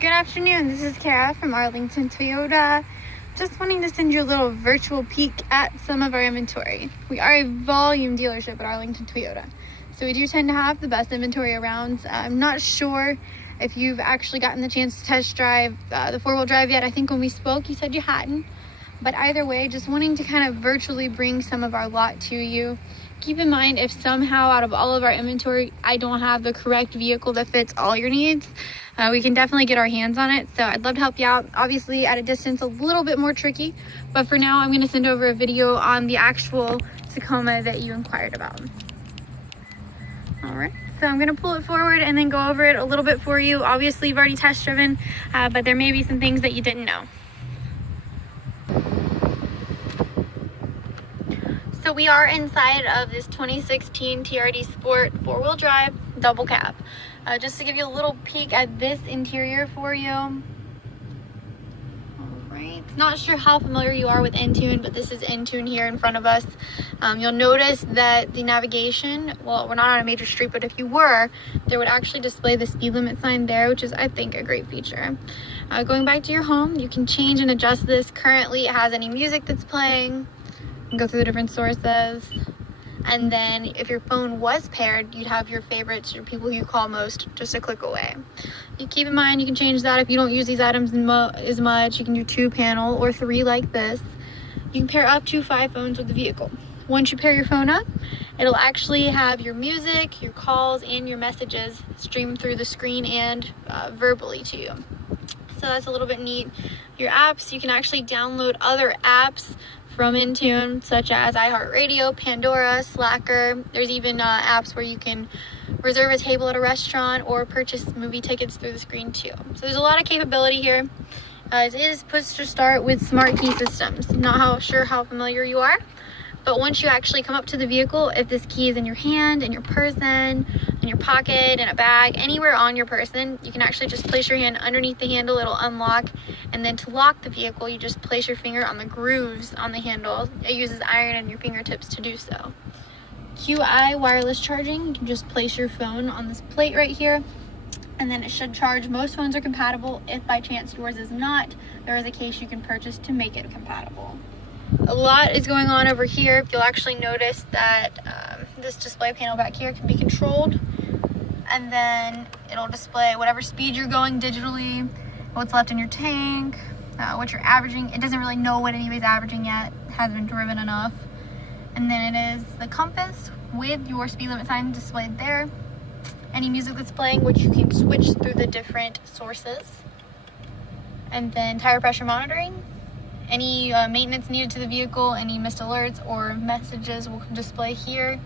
Good afternoon, this is Kara from Arlington Toyota. Just wanting to send you a little virtual peek at some of our inventory. We are a volume dealership at Arlington Toyota, so we do tend to have the best inventory around. I'm not sure if you've actually gotten the chance to test drive the four-wheel drive yet. I think when we spoke you said you hadn't, but either way, just wanting to kind of virtually bring some of our lot to you. Keep in mind, if somehow out of all of our inventory I don't have the correct vehicle that fits all your needs, we can definitely get our hands on it. So I'd love to help you out. Obviously at a distance, a little bit more tricky, but for now I'm going to send over a video on the actual Tacoma that you inquired about. All right, so I'm going to pull it forward and then go over it a little bit for you. Obviously you've already test driven, but there may be some things that you didn't know. So we are inside of this 2016 TRD Sport four-wheel drive double cab. Just to give you a little peek at this interior for you. All right, not sure how familiar you are with Entune, but this is Entune here in front of us. You'll notice that the navigation, well, we're not on a major street, but if you were, there would actually display the speed limit sign there, which is, I think, a great feature. Going back to your home, you can change and adjust this. Currently, it has any music that's playing. You can go through the different sources. And then if your phone was paired, you'd have your favorites, your people you call most, just a click away. You keep in mind, you can change that if you don't use these items as much. You can do 2-panel or 3 like this. You can pair up to 5 phones with the vehicle. Once you pair your phone up, it'll actually have your music, your calls, and your messages streamed through the screen and verbally to you. So that's a little bit neat. Your apps, you can actually download other apps from Entune, such as iHeartRadio, Pandora, Slacker. There's even apps where you can reserve a table at a restaurant or purchase movie tickets through the screen too. So there's a lot of capability here. It is push to start with smart key systems. Not sure how familiar you are, but once you actually come up to the vehicle, if this key is in your hand, in your person, in your pocket, in a bag, anywhere on your person, you can actually just place your hand underneath the handle. It'll unlock, and then to lock the vehicle, you just place your finger on the grooves on the handle. It uses iron and your fingertips to do so. QI wireless charging, you can just place your phone on this plate right here, and then it should charge. Most phones are compatible. If by chance yours is not, there is a case you can purchase to make it compatible. A lot is going on over here. You'll actually notice that this display panel back here can be controlled, and then it'll display whatever speed you're going digitally, what's left in your tank, what you're averaging. It doesn't really know what anybody's averaging yet. It hasn't been driven enough. And then it is the compass with your speed limit sign displayed there. Any music that's playing, which you can switch through the different sources. And then tire pressure monitoring. Any maintenance needed to the vehicle, any missed alerts or messages will display here.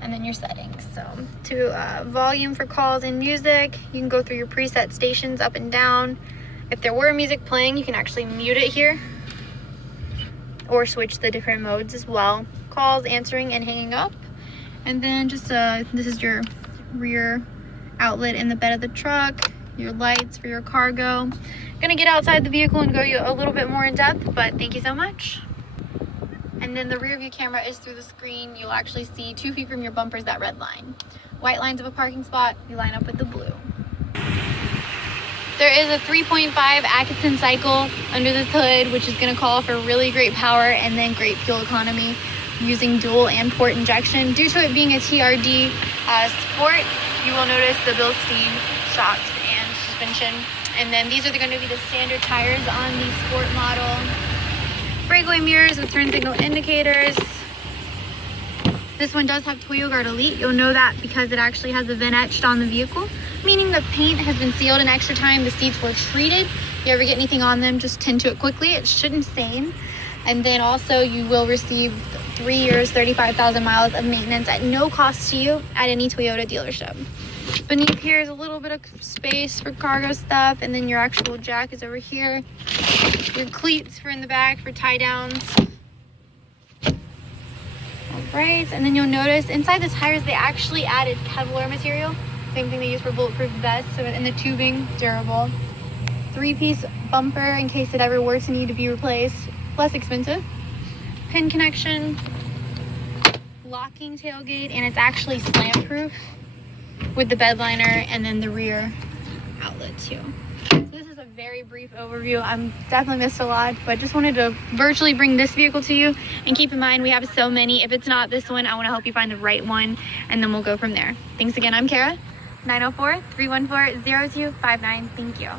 And then your settings. So to volume for calls and music, you can go through your preset stations up and down. If there were music playing, you can actually mute it here or switch the different modes as well. Calls, answering, and hanging up. And then just this is your rear outlet in the bed of the truck, your lights for your cargo. Gonna get outside the vehicle and go a little bit more in depth, but thank you so much. And then the rear view camera is through the screen. You'll actually see 2 feet from your bumpers that red line. White lines of a parking spot, you line up with the blue. There is a 3.5 Atkinson cycle under this hood, which is going to call for really great power and then great fuel economy using dual and port injection. Due to it being a TRD Sport, you will notice the Bilstein shocks and suspension. And then these are going to be the standard tires on the Sport model. Breakaway mirrors with turn signal indicators. This one does have ToyoGuard Elite. You'll know that because it actually has a VIN etched on the vehicle, meaning the paint has been sealed an extra time. The seats were treated. If you ever get anything on them, just tend to it quickly. It shouldn't stain. And then also you will receive 3 years, 35,000 miles of maintenance at no cost to you at any Toyota dealership. Beneath here is a little bit of space for cargo stuff, and then your actual jack is over here. Your cleats for in the back for tie downs. Alright, and then you'll notice inside the tires they actually added Kevlar material. Same thing they use for bulletproof vests, so in the tubing, durable. 3-piece bumper in case it ever were to need to be replaced. Less expensive. Pin connection. Locking tailgate, and it's actually slam proof with the bed liner and then the rear outlet too. So this is a very brief overview. I'm definitely missed a lot, but just wanted to virtually bring this vehicle to you. And keep in mind, we have so many. If it's not this one, I want to help you find the right one, and then we'll go from there. Thanks again. I'm Kara, 904-314-0259. Thank you.